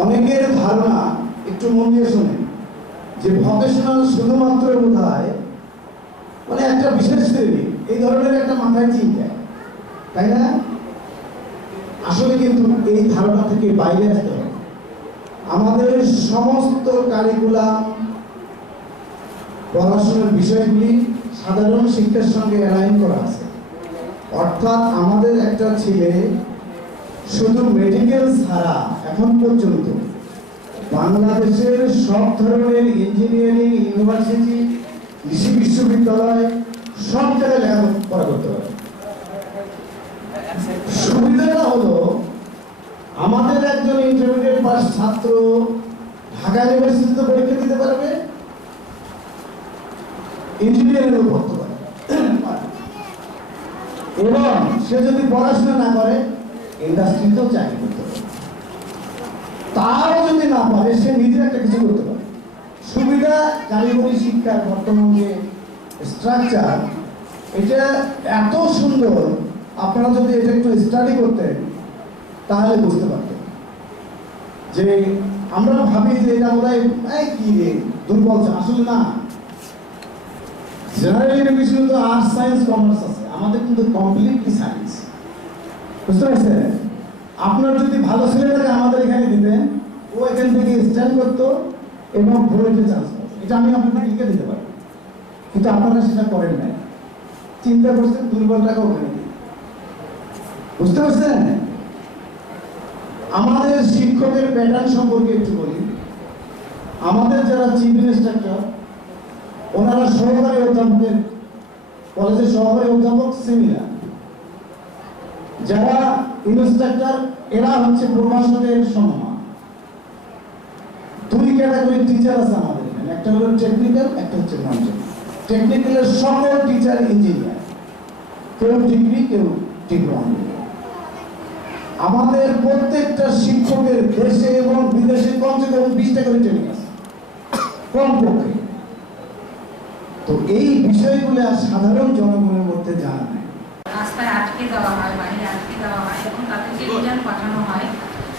অনেকের ধারণা, একটু মন দিয়ে শোনেন যে ভকেশনাল শুধুমাত্র বোধ হয় মানে একটা বিশেষ শ্রেণি এই ধরনের একটা মাথায় চিন্তা। তাই না? আসলে কিন্তু এই ধারণা থেকে বাইরে আসতে হবে। আমাদের সমস্ত কারিকুলাম পড়াশোনার বিষয়গুলি সাধারণ শিক্ষার সঙ্গে অ্যালাইন করা আছে। অর্থাৎ আমাদের একটা ছেলে শুধু মেডিকেল ছাড়া এখন পর্যন্ত বাংলাদেশের সব ধরনের ইঞ্জিনিয়ারিং ইউনিভার্সিটি কৃষি বিশ্ববিদ্যালয় সব জায়গায় লেখাপড়া করতে পারে। সুবিধাটা হলো আমাদের একজন ইন্টারমিডিয়েট পাস ছাত্র ঢাকা ইউনিভার্সিটিতে পরীক্ষা দিতে পারবে ইঞ্জিনিয়ারিংও পড়তে পারে এবং সে যদি পড়াশোনা না করে ইন্ডাস্ট্রিতেও চাকরি করতে পারে তারও যদি না পারে, সে নিজে একটা কিছু করতে পারে। সুবিধা কারিগরি শিক্ষার বর্তমান যে স্ট্রাকচার এটা এত সুন্দর, আপনারা যদি এটা একটু স্টাডি করতেন, তাহলে বুঝতে পারতেন। যে আমরা ভাবি যে এটা বোধ হয় কি রে, দুর্বল আসলে না। জেনারেল এডুকেশন তো আর্টস সায়েন্স কমার্স আছে। আমাদের কিন্তু কমপ্লিটলি সায়েন্স বুঝতে পারছেন? আপনার যদি ভালো ছেলেটাকে আমাদের এখানে দিতেন ও এখান থেকে স্ট্যান্ড করতো এবং ভোরেতে চান্স এটা আমি আপনাকে লিখে দিতে পারি। কিন্তু আপনারা সেটা করেন নাই। চিন্তা করছেন দুর্বল দুর্বলটাকে ওখানে দিন বুঝতে পারছেন? আমাদের শিক্ষকের প্যাটার্ন সম্পর্কে একটু বলি। আমাদের যারা চিফ ইনস্ট্রাক্টর ওনারা সহকারী অধ্যাপকের কলেজের সহকারী অধ্যাপক সেমিনার যারা ইনস্ট্রাক্টর, এরা হচ্ছে প্রভাষকের সমমান। দুই ক্যাটাগরির টিচার আছে আমাদের এখানে। একটা হলো টেকনিক্যাল একটা হচ্ছে নন টেকনিক্যালের সকল টিচার ইঞ্জিনিয়ার কেউ ডিগ্রি কেউ ডিপ্লোমা আমাদের প্রত্যেকটা শিক্ষকের দেশে এবং বিদেশে কমসে কম বিশটা করে ট্রেনিং আছে। কমপক্ষে। তো এই বিষয়গুলো সাধারণ জনগণের মধ্যে জানা রাস্তায় আটকে দেওয়া হয়, বাইরে আটকে দেওয়া হয় এবং তাদেরকে রিটার্ন পাঠানো হয়,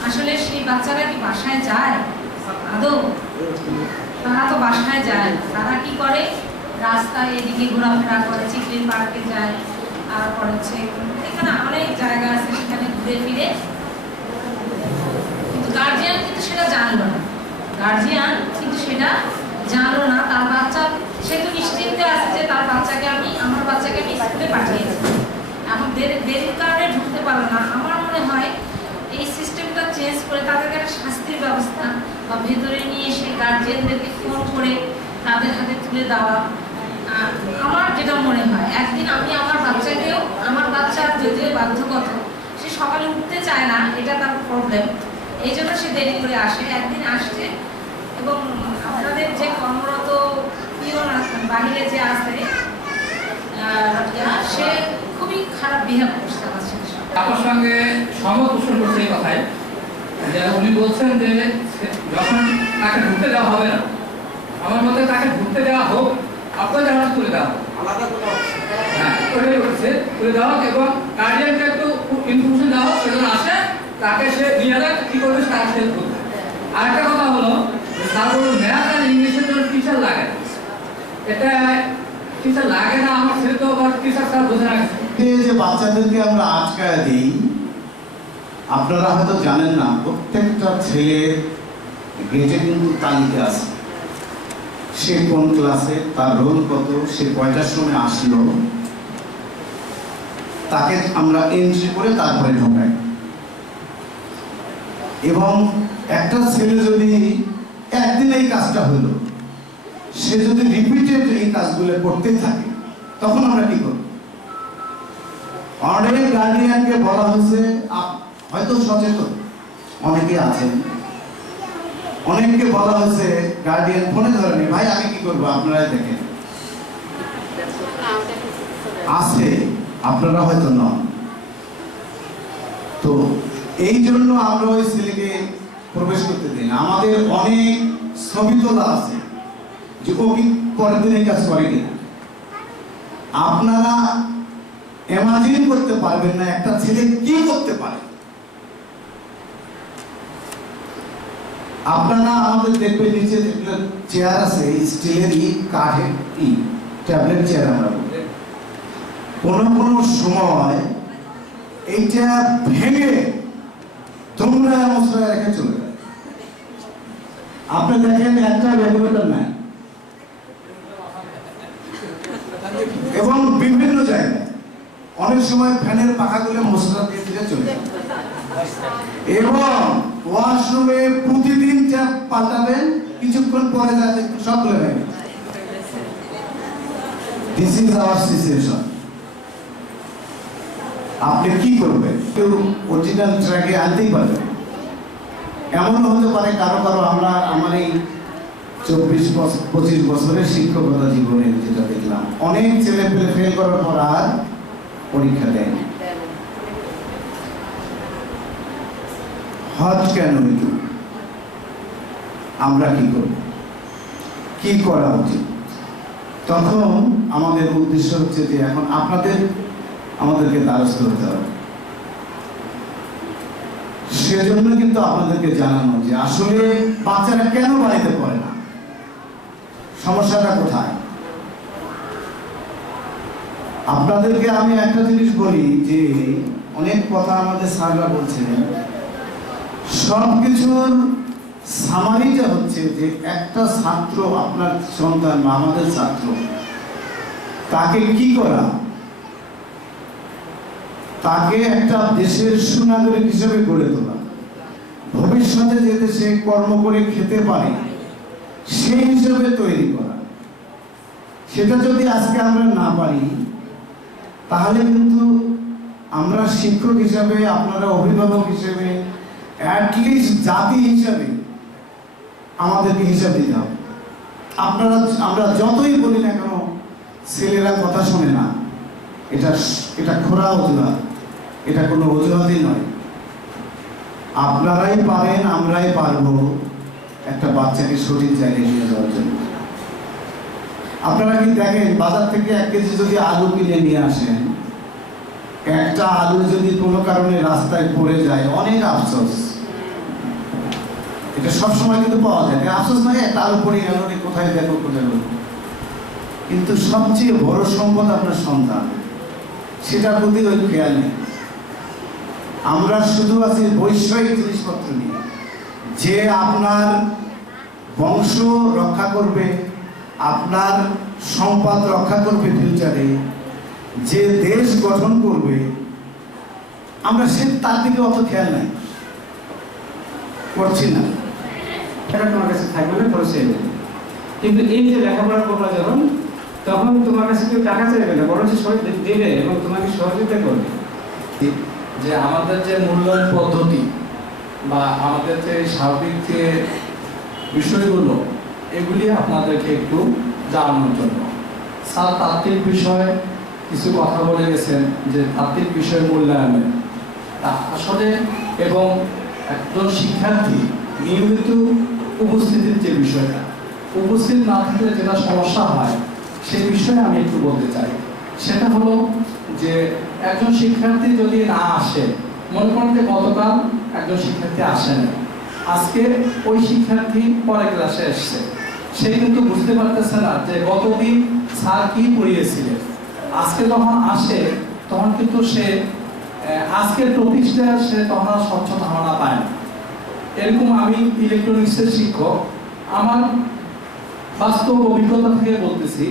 আসলে সেই বাচ্চারা কি বাসায় যায়? আদৌ? তারা তো বাসায় যায়। তারা কি করে? রাস্তায় এদিকে ঘোরাফেরা করে, চিকলিন পার্কে যায়, তারপর হচ্ছে এখানে অনেক জায়গা আছে সেখানে ঘুরে ফিরে। কিন্তু গার্জিয়ান কিন্তু সেটা জানলো না। গার্জিয়ান কিন্তু সেটা জানলো না। তার বাচ্চা, সে তো নিশ্চিন্তে আছে যে তার বাচ্চাকে আমি, আমার বাচ্চাকে আমি স্কুলে পাঠিয়েছি। এখন দেরি দেরির কারণে ঢুকতে পারল না। আমার মনে হয় এই সিস্টেমটা চেঞ্জ করে তাদেরকে একটা শাস্তির ব্যবস্থা বা ভেতরে নিয়ে এসে গার্জিয়ানদেরকে ফোন করে তাদের হাতে তুলে দেওয়া। আমার যেটা মনে হয়, একদিন আমি আমার বাচ্চাকেও, আমার বাচ্চা যদিও বাধ্যগত সে সকালে উঠতে চায় না, এটা তার প্রবলেম এই জন্য সে দেরি করে আসে, একদিন আসছে এবং আপনাদের যে কর্মরত পিয়ন আছেন, বাহিরে যে আছে সে খুবই খারাপ বিহেভ করছে আমার ছেলের আপনার সঙ্গে সহমত পোষণ করছে এই কথায় যে উনি বলছেন যে যখন তাকে ঢুকতে দেওয়া হবে না আমার মতে তাকে ঢুকতে দেওয়া হোক আপনার জানা তুলে দেওয়া হোক। হ্যাঁ ওটাই বলছে তুলে দেওয়া হোক এবং গার্ডিয়ানকে একটু ইনফরমেশন দেওয়া হোক সেজন্য আসে তাকে সে নিয়ে যাক কি করবে তার সে আরেকটা কথা হলো স্যার ম্যাথ আর ইংলিশের জন্য টিচার লাগে। এটা বাচ্চাদেরকে আমরা আটকায় দিই, আপনারা হয়তো জানেন না, প্রত্যেকটা ছেলের গেটে কিন্তু তালিকা আছে। সে কোন ক্লাসে, তার রোল কত, সে কয়টার সময় আসলো, তাকে আমরা এন্ট্রি করে তারপরে ঢোকাই। এবং একটা ছেলে যদি একদিন এই কাজটা হলো সে যদি রিপিটেড এই কাজগুলো করতে থাকে, তখন আমরা কি করব? অনেক গার্ডিয়ানকে বলা হয়েছে হয়তো সচেতন। অনেকে আছেন। অনেককে বলা হয়েছে গার্ডিয়ান ফোনে ধরেনি ভাই, আমি কি করব? আপনারাই দেখেন। আছে, আপনারা হয়তো নন। তো এই জন্য আমরা ওই ছেলেকে প্রবেশ করতে দিই আমাদের অনেক তোলা আছে। যে পরের দিন এই কাজ করে আপনারা ইমাজিন করতে পারবেন না একটা ছেলে কি করতে পারে। আপনারা আমাদের দেখবেন নিচে যেগুলো চেয়ার আছে স্টিলের ই কাঠের ই ট্যাবলেট চেয়ার আমরা বলি। কোনো কোনো সময় এইটা ভেঙে তোমরা মশলা রেখে চলে যায়। আপনি দেখেন একটা রেগুলেটর নেয় এবং বিভিন্ন জায়গায় অনেক সময় ফ্যানের পাখাগুলো মশলা দিয়ে দিলে চলে এবং ওয়াশরুমে প্রতিদিন ট্যাপ পাল্টাবেন কিছুক্ষণ পরে যাতে সব লেবে দিস ইজ আওয়ার সিচুয়েশন আপনি কি করবেন? কেউ অরিজিনাল ট্র্যাকে আনতেই পারবেন এমন হতে পারে কারও কারও আমরা, আমার এই চব্বিশ বছর, পঁচিশ বছরের শিক্ষকতা জীবনে যেটা দেখলাম, অনেক ছেলে ফেল করার পর আর পরীক্ষা দেয়নি হজ কেন হইল আমরা কি করব? কি করা উচিত? তখন আমাদের উদ্দেশ্য হচ্ছে যে এখন আপনাদের, আমাদেরকে দ্বারস্থ হতে হবে। সেজন্য কিন্তু আপনাদেরকে জানানো যে আসলে বাচ্চারা কেন বাড়িতে পড়ে না? সমস্যাটা কোথায়? আপনাদেরকে আমি একটা জিনিস বলি যে অনেক কথা আমাদের স্যাররা বলছেন। সব কিছুর সামারিটা হচ্ছে যে একটা ছাত্র আপনার সন্তান বা আমাদের ছাত্র, তাকে কি করা? তাকে একটা দেশের সুনাগরিক হিসেবে গড়ে তোলা। ভবিষ্যতে যাতে সে কর্ম করে খেতে পারে, সেই হিসেবে তৈরি করা। সেটা যদি আজকে আমরা না পারি তাহলে কিন্তু আমরা শিক্ষক হিসাবে, আপনারা অভিভাবক হিসেবে জাতি হিসাবে আমাদেরকে হিসাব দিতে হবে। আপনারা, আমরা যতই বলি না কেন, ছেলেরা কথা শোনে না। এটা এটা খোরা অজুহাত। এটা কোনো অজুহাতই নয়। আপনারাই পারেন, আমরাই পারব একটা বাচ্চাকে সঠিক জায়গায় নিয়ে যাওয়ার জন্য। আপনারা কি দেখেন, বাজার থেকে এক কেজি যদি আলু কিনে নিয়ে আসেন, একটা আলু যদি কোনো কারণে রাস্তায় পড়ে যায়, অনেক আফসোস। এটা সবসময় কিন্তু পাওয়া যায়। আফসোস নয় একটা আলু পড়ে গেল কোথায় দেখো, কোথায় কিন্তু সবচেয়ে বড় সম্পদ আপনার সন্তান। সেটার প্রতি ওই খেয়াল নেই। আমরা শুধু আছি বৈষয়িক জিনিসপত্র নিয়ে। যে আপনার বংশ রক্ষা করবে আপনার সম্পদ রক্ষা করবে ফিউচারে যে দেশ গঠন করবে আমরা সে তার দিকে অত খেয়াল নাই। করছি না। এটা তোমার কাছে থাকবে না খরচ হয়ে যাবে কিন্তু এই যে লেখাপড়া করবা যখন তখন তোমার কাছে কেউ টাকা চাইবে না বরঞ্চ সবাই দেবে এবং তোমাকে সহযোগিতা করবে। যে আমাদের যে মূল্যায়ন পদ্ধতি বা আমাদের যে সার্বিক যে বিষয়গুলো এগুলি আপনাদেরকে একটু জানানোর জন্য। স্যার, তাত্ত্বিক বিষয়ে কিছু কথা বলে গেছেন যে তাত্ত্বিক বিষয় মূল্যায়নে। আসলে এবং একজন শিক্ষার্থী নিয়মিত উপস্থিতির যে বিষয়টা, উপস্থিত না থাকলে যেটা সমস্যা হয় সেই বিষয়ে আমি একটু বলতে চাই। সেটা হলো যে একজন শিক্ষার্থী যদি না আসে, মনে করেন যে গতকাল একজন শিক্ষার্থী আসেন। আজকে ওই শিক্ষার্থী পরের ক্লাসে এসছে। সে কিন্তু বুঝতে পারতেছে না যে গতদিন স্যার কি পড়িয়েছিলেন। আজকে যখন আসে, তখন কিন্তু সে আজকের টপিকসটা সে তখন আর স্বচ্ছ ধারণা পায় না। এরকম আমি ইলেকট্রনিক্সের শিক্ষক। আমার বাস্তব অভিজ্ঞতা থেকে বলতেছি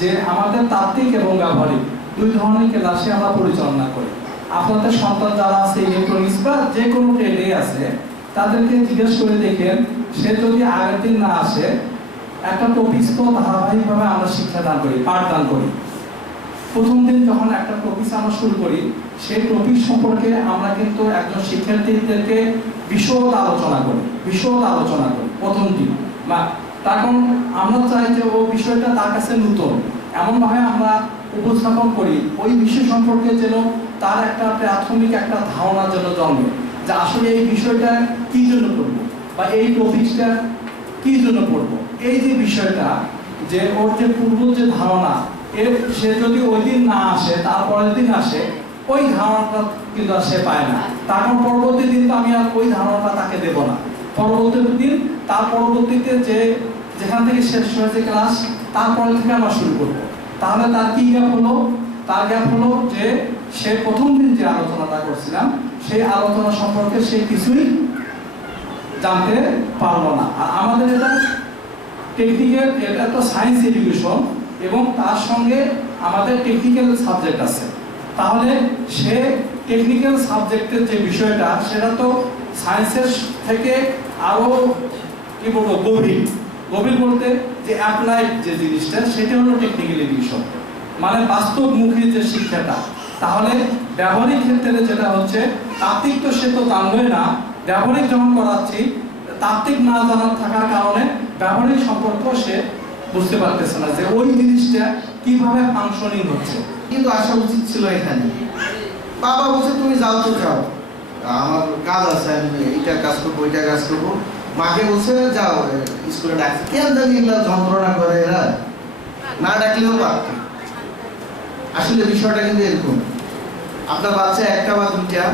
যে আমাদের তাত্ত্বিক এবং ব্যবহারিক দুই ধরনের ক্লাসে আমরা পরিচালনা করি। আপনাদের সন্তান যারা আছে ইলেকট্রনিক্স বা যে কোনো ট্রেডে আছে, তাদেরকে জিজ্ঞেস করে দেখেন, সে যদি আগের দিন না আসে একটা টপিক্স তো ধারাবাহিকভাবে আমরা শিক্ষা দান করি পাঠদান করি। প্রথম দিন যখন একটা টপিক আমরা শুরু করি, সেই টপিক সম্পর্কে আমরা কিন্তু একজন শিক্ষার্থীদেরকে বিশদ আলোচনা করি, বিশদ আলোচনা করি, প্রথম দিন। বা তখন আমরা চাই যে ও বিষয়টা তার কাছে নতুন। এমনভাবে আমরা উপস্থাপন করি, ওই বিষয় সম্পর্কে যেন তার একটা প্রাথমিক একটা ধারণার জন্য জন্মে, যে আসলে এই বিষয়টা কি জন্য পড়ব বা এই টপিকসটা কি জন্য পড়ব এই যে বিষয়টা, যে ওর যে পূর্ব যে ধারণা, এর সে যদি ওই দিন না আসে, তারপরের দিন আসে, ওই ধারণাটা কিন্তু আর সে পায় না। তখন পরবর্তী দিন তো আমি আর ওই ধারণাটা তাকে দেব না। পরবর্তী দিন, তার পরবর্তীতে যে যেখান থেকে শেষ হয়েছে ক্লাস তারপরে থেকে আমরা শুরু করব। তাহলে তার কি গ্যাপ হলো? তার গ্যাপ হলো যে সে প্রথম দিন যে আলোচনাটা করছিলাম, সেই আলোচনা সম্পর্কে সে কিছুই জানতে পারল না। আর আমাদের এটা টেকনিক্যাল এটা তো সায়েন্স এডুকেশন এবং তার সঙ্গে আমাদের টেকনিক্যাল সাবজেক্ট আছে। তাহলে সে টেকনিক্যাল সাবজেক্টের যে বিষয়টা, সেটা তো সায়েন্সের থেকে আরও, কি বলব, গভীর। গভীর বলতে যে অ্যাপ্লাইড যে জিনিসটা, সেটা হলো টেকনিক্যাল এডুকেশন মানে বাস্তবমুখী যে শিক্ষাটা। তাহলে ব্যবহারিক ক্ষেত্রে যেটা হচ্ছে, তাত্ত্বিক তো সে তো জানবে না। ব্যবহারিক যখন করাচ্ছি, তাত্ত্বিক না জানার থাকার কারণে ব্যবহারিক সম্পর্ক সে বুঝতে পারতেছে না যে ওই জিনিসটা কীভাবে ফাংশনিং হচ্ছে। কিন্তু আসা উচিত ছিল এখানে। বাবা বলছে, তুমি যাও তো যাও। আমার কাজ আছে, আমি এইটা কাজ করব, ওইটা কাজ করব। মাকে বলছে, যাও স্কুলে ডাকছে। কেন জানি এগুলা যন্ত্রণা করে এরা। না ডাকলেও পারত আসলে বিষয়টা কিন্তু এরকম। আপনার বাচ্চা একটা বা দুইটা,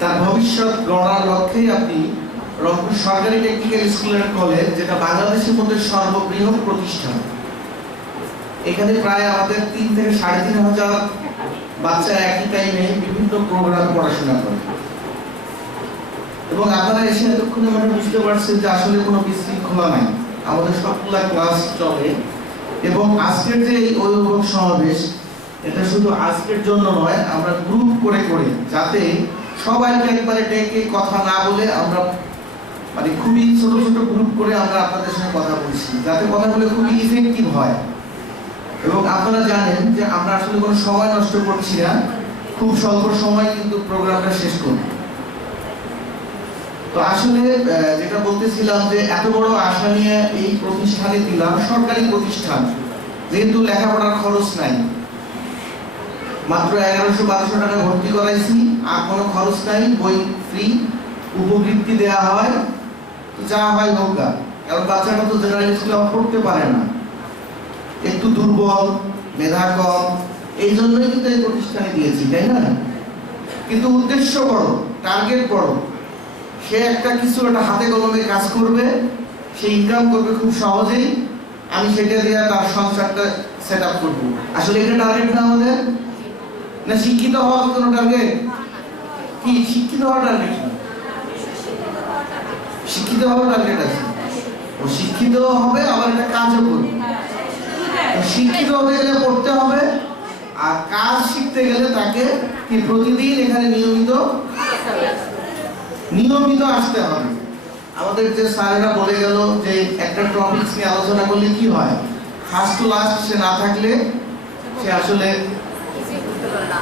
তার ভবিষ্যৎ গড়ার লক্ষ্যেই আপনি রংপুর সরকারি টেকনিক্যাল স্কুল অ্যান্ড কলেজ যেটা বাংলাদেশের মধ্যে সর্ববৃহৎ প্রতিষ্ঠান। এখানে প্রায় আমাদের তিন থেকে সাড়ে তিন হাজার বাচ্চা একই টাইমে বিভিন্ন প্রোগ্রাম পড়াশোনা করে। এবং আপনারা এসে এতক্ষণে মানে বুঝতে পারছেন যে আসলে কোনো বিশৃঙ্খলা নাই। আমাদের সবগুলা ক্লাস চলে। এবং আজকের যে এই অভিভাবক সমাবেশ, এটা শুধু আজকের জন্য নয়, আমরা গ্রুপ করে করে, যাতে সবাইকে একবারে ডেকে কথা না বলে আমরা মানে খুবই ছোট ছোট গ্রুপ করে আমরা আপনাদের সঙ্গে কথা বলছি। যাতে কথা বলে খুবই ইফেক্টিভ হয়। এবং আপনারা জানেন যে আমরা আসলে কোনো সময় নষ্ট করছি না। খুব স্বল্প সময় কিন্তু প্রোগ্রামটা শেষ করব তো আসলে যেটা বলতেছিলাম যে এত বড় আশা নিয়ে এই প্রতিষ্ঠানে দিলাম, সরকারি প্রতিষ্ঠান। যেহেতু লেখাপড়ার খরচ নাই। মাত্র এগারোশো বারোশো টাকা ভর্তি করাইছি, আর কোনো খরচ নাই, বই ফ্রি উপবৃত্তি দেওয়া হয়। যা হয় নৌকা। কারণ বাচ্চাটা তো জেনারেল স্কুলে পড়তে পারে না। একটু দুর্বল মেধা কম এই জন্যই কিন্তু এই প্রতিষ্ঠানে দিয়েছি, তাই না? কিন্তু উদ্দেশ্য বড় টার্গেট বড়। সে একটা কিছু একটা হাতে কলমে কাজ করবে, সে ইনকাম করবে খুব সহজেই, আমি সেটা দিয়ে তার সংসারটা সেট আপ করব। আসলে এটা টার্গেট না আমাদের? না শিক্ষিত হওয়ার কোনো টার্গেট কি, শিক্ষিত হওয়ার টার্গেট শিক্ষিত হওয়ার টার্গেট আছে। ও শিক্ষিত হবে, আবার একটা কাজও করবে। শিক্ষিত হতে গেলে পড়তে হবে, আর কাজ শিখতে গেলে তাকে কি প্রতিদিন এখানে নিয়মিত নিয়মিত আসতে হবে। আমাদের যে স্যারেরা বলে গেল যে একটা টপিকস নিয়ে আলোচনা করলে কি হয়? ফার্স্ট টু লাস্ট সে না থাকলে সে আসলে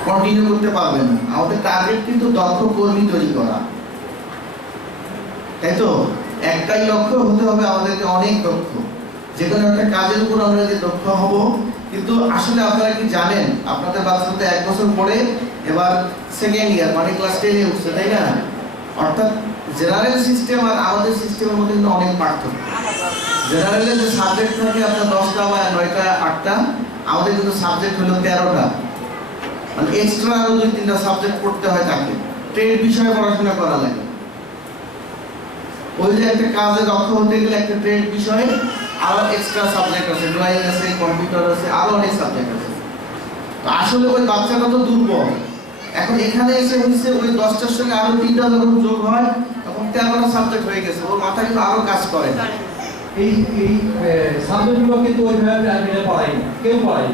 কন্টিনিউ করতে পারবে না। আমাদের টার্গেট কিন্তু দক্ষ কর্মী তৈরি করা। তাই তো? একটাই লক্ষ্য হতে হবে আমাদেরকে অনেক দক্ষ যে কোনো একটা কাজের উপর আমরা যে দক্ষ হব, কিন্তু আসলে আপনারা কি জানেন? আপনাদের বাচ্চারা তো এক বছর পরে এবার সেকেন্ড ইয়ার মানে ক্লাস টেনে উঠছে, তাই না? অর্থাৎ জেনারেল সিস্টেম আর আমাদের সিস্টেমের মধ্যে কিন্তু অনেক পার্থক্য। জেনারেলে যে সাবজেক্ট থাকে আপনার দশটা বা নয়টা, আটটা, আমাদের কিন্তু সাবজেক্ট হলো তেরোটা। মানে এক্সট্রা আরও দুই তিনটা সাবজেক্ট পড়তে হয় তাকে। ট্রেড বিষয়ে পড়াশোনা করা লাগে। ওই যে একটা কাজে দক্ষ হতে গেলে একটা ট্রেড বিষয়ে আরও এক্সট্রা সাবজেক্ট আছে ড্রয়িং আছে কম্পিউটার আছে, আরও অনেক সাবজেক্ট আছে। তো আসলে ওই বাচ্চাটা তো দুর্বল। এখন এখানে এসে হয়েছে ওই দশটার সঙ্গে আরও তিনটা যখন যোগ হয়, তখন তেরোটা সাবজেক্ট হয়ে গেছে। ওর মাথা কিন্তু আরও কাজ করে। এই এই সাবজেক্টগুলো কিন্তু ওইভাবে পড়াই কেউ পড়াই